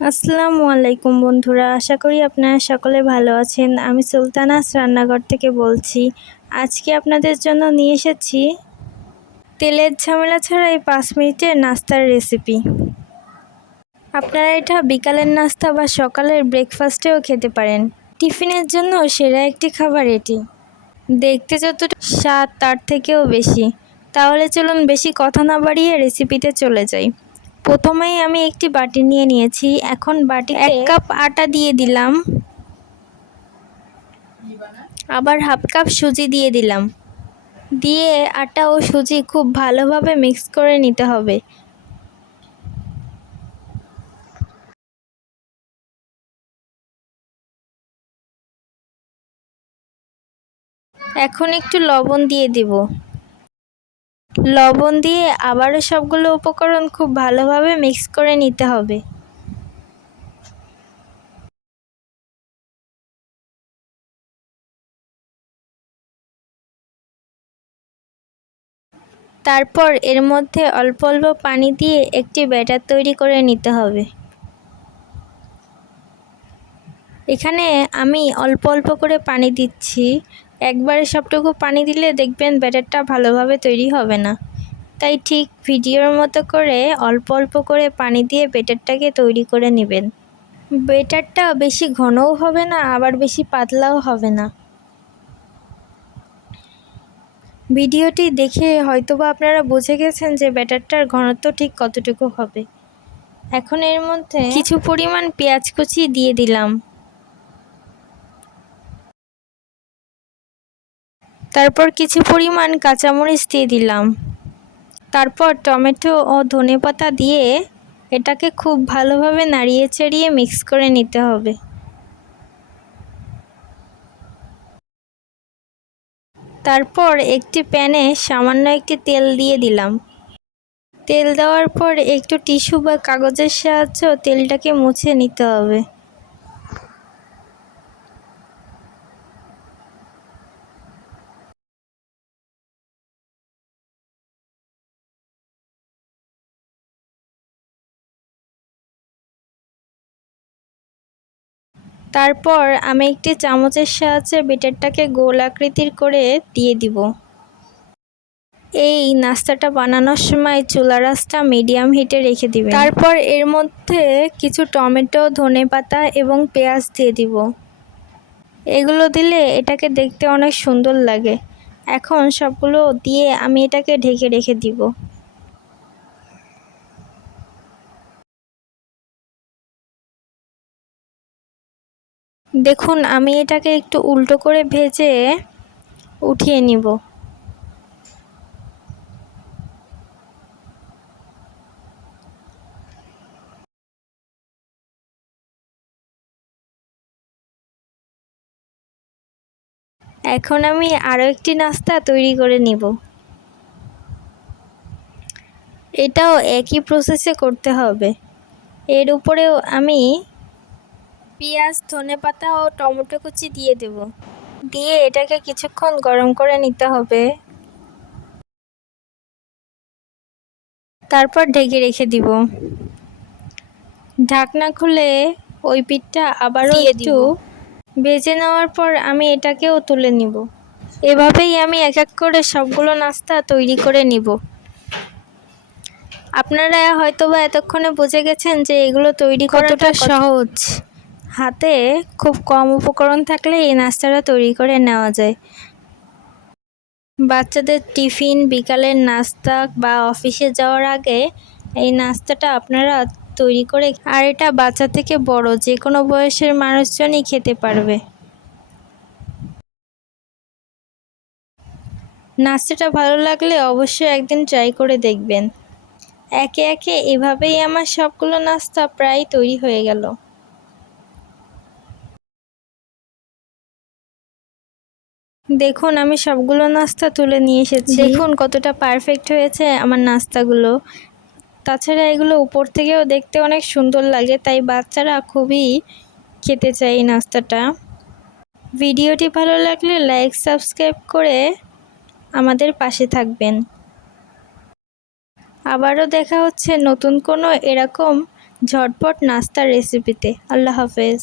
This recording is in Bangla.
আসসালামু আলাইকুম বন্ধুরা, আশা করি আপনারা সকলে ভালো আছেন। আমি সুলতানাস রান্নাঘর থেকে বলছি। আজকে আপনাদের জন্য নিয়ে এসেছি তেলের ঝামেলা ছাড়াই 5 মিনিটের নাস্তার রেসিপি। আপনারা এটা বিকালের নাস্তা বা সকালের ব্রেকফাস্টেও খেতে পারেন। টিফিনের জন্য সেরা একটি খাবার এটি। দেখতে যতটা স্বাদ তার থেকেও বেশি। তাহলে চলুন বেশি কথা না বাড়িয়ে রেসিপিতে চলে যাই। প্রথমেই আমি একটি বাটি নিয়ে নিয়েছি। এখন বাটিতে 1 কাপ আটা দিয়ে দিলাম, আবার হাফ কাপ সুজি দিয়ে দিলাম। দিয়ে আটা ও সুজি খুব ভালোভাবে মিক্স করে নিতে হবে। এখন একটু লবণ দিয়ে দিব। লবণ দিয়ে আবারও সবগুলো উপকরণ খুব ভালোভাবে মিক্স করে নিতে হবে। তারপর এর মধ্যে অল্প অল্প পানি দিয়ে একটি ব্যাটার তৈরি করে নিতে হবে। এখানে আমি অল্প অল্প করে পানি দিচ্ছি। একবারে সবটুকু পানি দিলে দেখবেন ব্যাটারটা ভালোভাবে তৈরি হবে না। তাই ঠিক ভিডিওর মতো করে অল্প অল্প করে পানি দিয়ে ব্যাটারটাকে তৈরি করে নেবেন। ব্যাটারটা বেশি ঘনও হবে না, আবার বেশি পাতলাও হবে না। ভিডিওটি দেখে হয়তোবা আপনারা বুঝে গেছেন যে ব্যাটারটার ঘনত্ব ঠিক কতটুকু হবে। এখন এর মধ্যে কিছু পরিমাণ পেঁয়াজ কুচি দিয়ে দিলাম। তারপর কিছু পরিমাণ কাঁচামরিচ দিয়ে দিলাম। তারপর টমেটো ও ধনেপাতা দিয়ে এটাকে খুব ভালোভাবে নাড়িয়ে চাড়িয়ে মিক্স করে নিতে হবে। তারপর একটি প্যানে সামান্য একটি তেল দিয়ে দিলাম। তেল দেওয়ার পর একটু টিস্যু বা কাগজের সাহায্যে তেলটাকে মুছে নিতে হবে। তারপর আমি একটি চামচের সাহায্যে ব্যাটারটাকে গোল আকৃতির করে দিয়ে দিব। এই নাস্তাটা বানানোর সময় চুলার আঁচটা মিডিয়াম হিটে রেখে দিবেন। তারপর এর মধ্যে কিছু টমেটো, ধনেপাতা এবং পেঁয়াজ দিয়ে দিব। এগুলো দিলে এটাকে দেখতে অনেক সুন্দর লাগে। এখন সবগুলো দিয়ে আমি এটাকে ঢেকে রেখে দিব। দেখুন আমি এটাকে একটু উল্টো করে ভেজে উঠিয়ে নিব। এখন আমি আরও একটি নাস্তা তৈরি করে নিব। এটাও একই প্রসেসে করতে হবে। এর উপরেও আমি পেঁয়াজ, ধনেপাতা ও টমেটো কুচি দিয়ে দেব। দিয়ে এটাকে কিছুক্ষণ গরম করে নিতে হবে। তারপর ঢেকে রেখে দিব। ঢাকনা খুলে ওই পিঠটা আবারও একটু ভেজে নেওয়ার পর আমি এটাকেও তুলে নিব। এভাবেই আমি এক এক করে সবগুলো নাস্তা তৈরি করে নিব। আপনারা হয়তোবা এতক্ষণে বুঝে গেছেন যে এগুলো তৈরি করাটা সহজ। হাতে খুব কম উপকরণ থাকলে এই নাস্তাটা তৈরি করে নেওয়া যায়। বাচ্চাদের টিফিন, বিকালের নাস্তা বা অফিসে যাওয়ার আগে এই নাস্তাটা আপনারা তৈরি করে, আর এটা বাচ্চা থেকে বড় যে কোনো বয়সের মানুষজনই খেতে পারবে। নাস্তাটা ভালো লাগলে অবশ্যই একদিন ট্রাই করে দেখবেন। একে একে এভাবেই আমার সবগুলো নাস্তা প্রায় তৈরি হয়ে গেল। দেখুন আমি সবগুলো নাস্তা তুলে নিয়ে এসেছি। দেখুন কতটা পারফেক্ট হয়েছে আমার নাস্তাগুলো। তাছাড়া এগুলো উপর থেকেও দেখতে অনেক সুন্দর লাগে, তাই বাচ্চারা খুবই খেতে চায় এই নাস্তাটা। ভিডিওটি ভালো লাগলে লাইক, সাবস্ক্রাইব করে আমাদের পাশে থাকবেন। আবারও দেখা হচ্ছে নতুন কোনো এরকম ঝটপট নাস্তার রেসিপিতে। আল্লাহ হাফেজ।